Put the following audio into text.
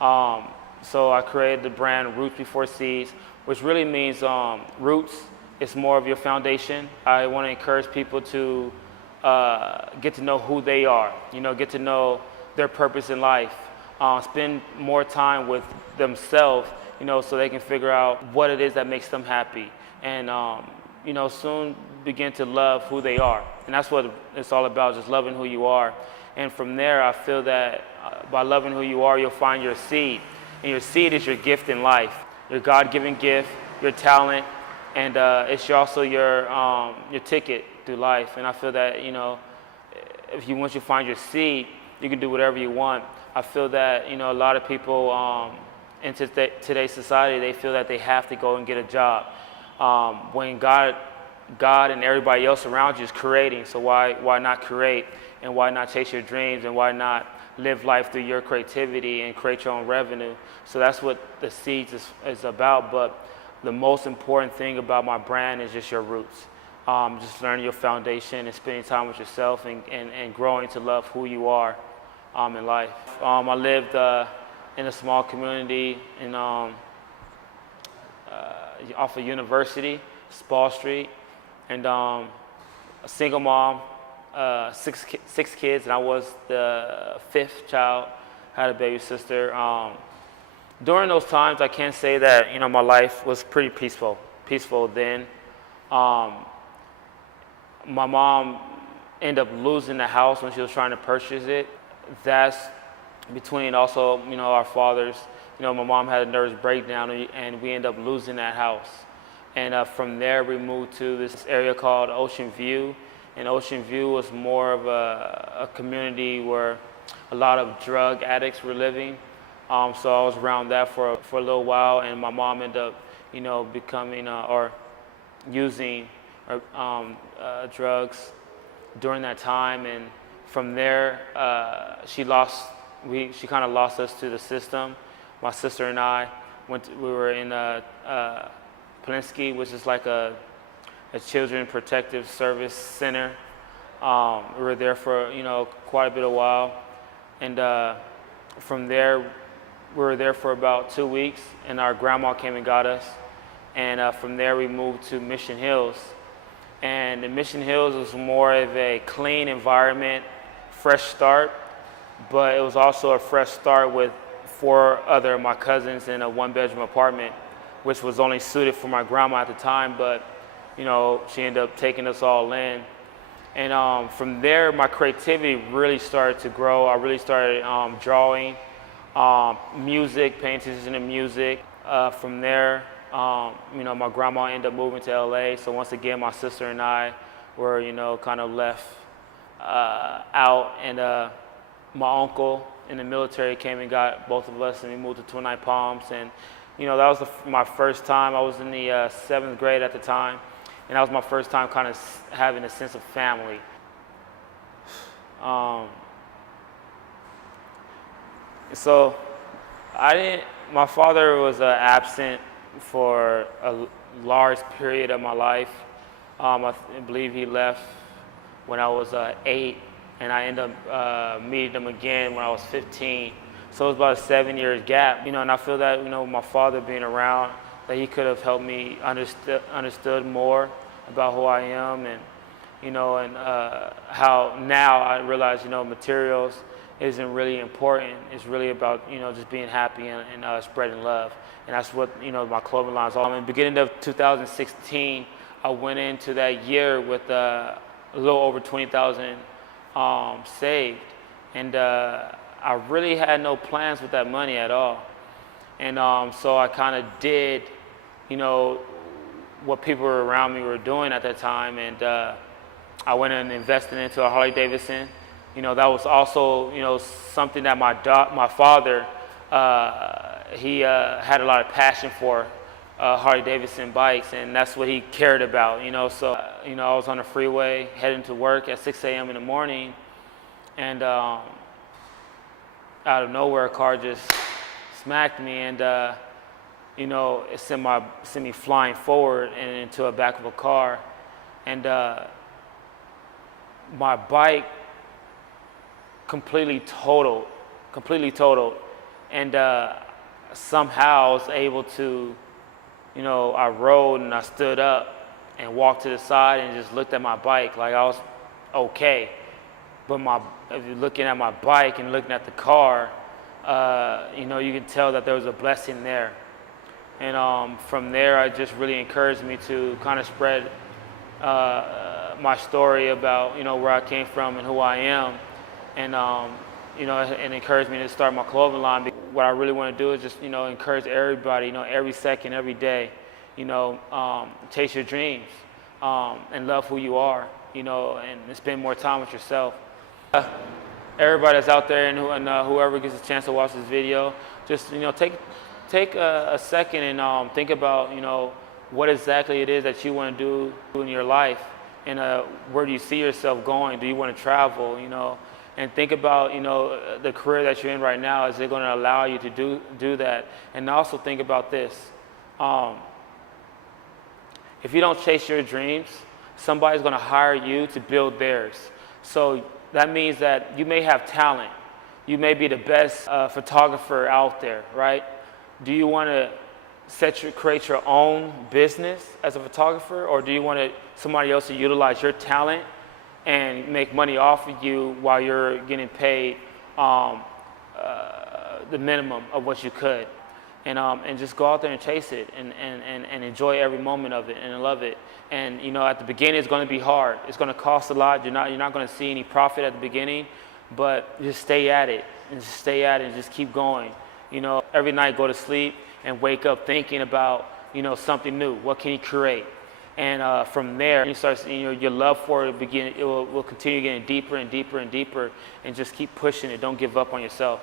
So I created the brand Roots Before Seeds, which really means roots is more of your foundation. I want to encourage people to get to know who they are, get to know their purpose in life, spend more time with themselves, so they can figure out what it is that makes them happy. And, soon begin to love who they are. And that's what it's all about, just loving who you are. And from there, I feel that by loving who you are, you'll find your seed. And your seed is your gift in life, your God-given gift, your talent, and it's also your ticket through life. And I feel that, once you find your seed, you can do whatever you want. I feel that, a lot of people in today's society, they feel that they have to go and get a job. When God and everybody else around you is creating, so why not create, and why not chase your dreams, and why not live life through your creativity and create your own revenue? So that's what the Seeds is about. But the most important thing about my brand is just your roots. Just learning your foundation and spending time with yourself and growing to love who you are in life. I lived in a small community in off of University, Spall Street, and a single mom, six kids, and I was the fifth child. Had a baby sister. During those times, I can say that my life was pretty peaceful then. My mom ended up losing the house when she was trying to purchase it. That's between also our fathers. My mom had a nervous breakdown, and we ended up losing that house. And from there, we moved to this area called Ocean View. And Ocean View was more of a community where a lot of drug addicts were living. So I was around that for a little while, and my mom ended up, becoming or using drugs during that time. And from there, she kind of lost us to the system. My sister and I we were in Polinsky, which is like a children protective service center. We were there for quite a bit of while, and from there we were there for about 2 weeks, and our grandma came and got us. And from there we moved to Mission Hills, and in Mission Hills was more of a clean environment, fresh start, but it was also a fresh start with 4 other of my cousins in a 1-bedroom apartment, which was only suited for my grandma at the time, but she ended up taking us all in. And from there, my creativity really started to grow. I really started drawing, music, paying attention to music. From there, my grandma ended up moving to LA, so once again, my sister and I were, kind of left out, and my uncle in the military came and got both of us, and we moved to Twin Night Palms. And that was my first time. I was in the 7th grade at the time, and that was my first time kind of having a sense of family. So my father was absent for a large period of my life. I believe he left when I was 8, and I ended up meeting him again when I was 15. So it was about a 7-year gap, and I feel that, my father being around, that he could have helped me understood more about who I am, and, how now I realize, materials isn't really important. It's really about, just being happy and spreading love. And that's what, my clothing line is all. In the beginning of 2016, I went into that year with a little over 20,000 saved. And I really had no plans with that money at all. And so I kind of did, what people around me were doing at that time. And I went and invested into a Harley Davidson. That was also, something that my father, he had a lot of passion for Harley Davidson bikes, and that's what he cared about, So, I was on the freeway heading to work at 6 a.m. in the morning, and out of nowhere, a car just smacked me, and, it sent me flying forward and into the back of a car, and my bike completely totaled. And somehow I was able to, I rode and I stood up and walked to the side and just looked at my bike like I was okay. But if you're looking at my bike and looking at the car, you can tell that there was a blessing there. And from there, it just really encouraged me to kind of spread my story about, where I came from and who I am. And, it encouraged me to start my clothing line. What I really want to do is just, encourage everybody, every second, every day, chase your dreams and love who you are, and spend more time with yourself. Everybody that's out there and whoever gets a chance to watch this video, just, take a second and think about, what exactly it is that you want to do in your life, and where do you see yourself going? Do you want to travel, and think about, the career that you're in right now. Is it going to allow you to do that? And also think about this. If you don't chase your dreams, somebody's going to hire you to build theirs. So that means that you may have talent. You may be the best photographer out there, right? Do you want to create your own business as a photographer, or do you want somebody else to utilize your talent and make money off of you while you're getting paid the minimum of what you could? And just go out there and chase it and enjoy every moment of it and love it. And at the beginning it's going to be hard. It's going to cost a lot. You're not going to see any profit at the beginning, but just stay at it and just keep going. Every night go to sleep and wake up thinking about something new. What can you create? And from there, you start seeing your love for it will continue getting deeper and deeper and deeper, and just keep pushing it. Don't give up on yourself.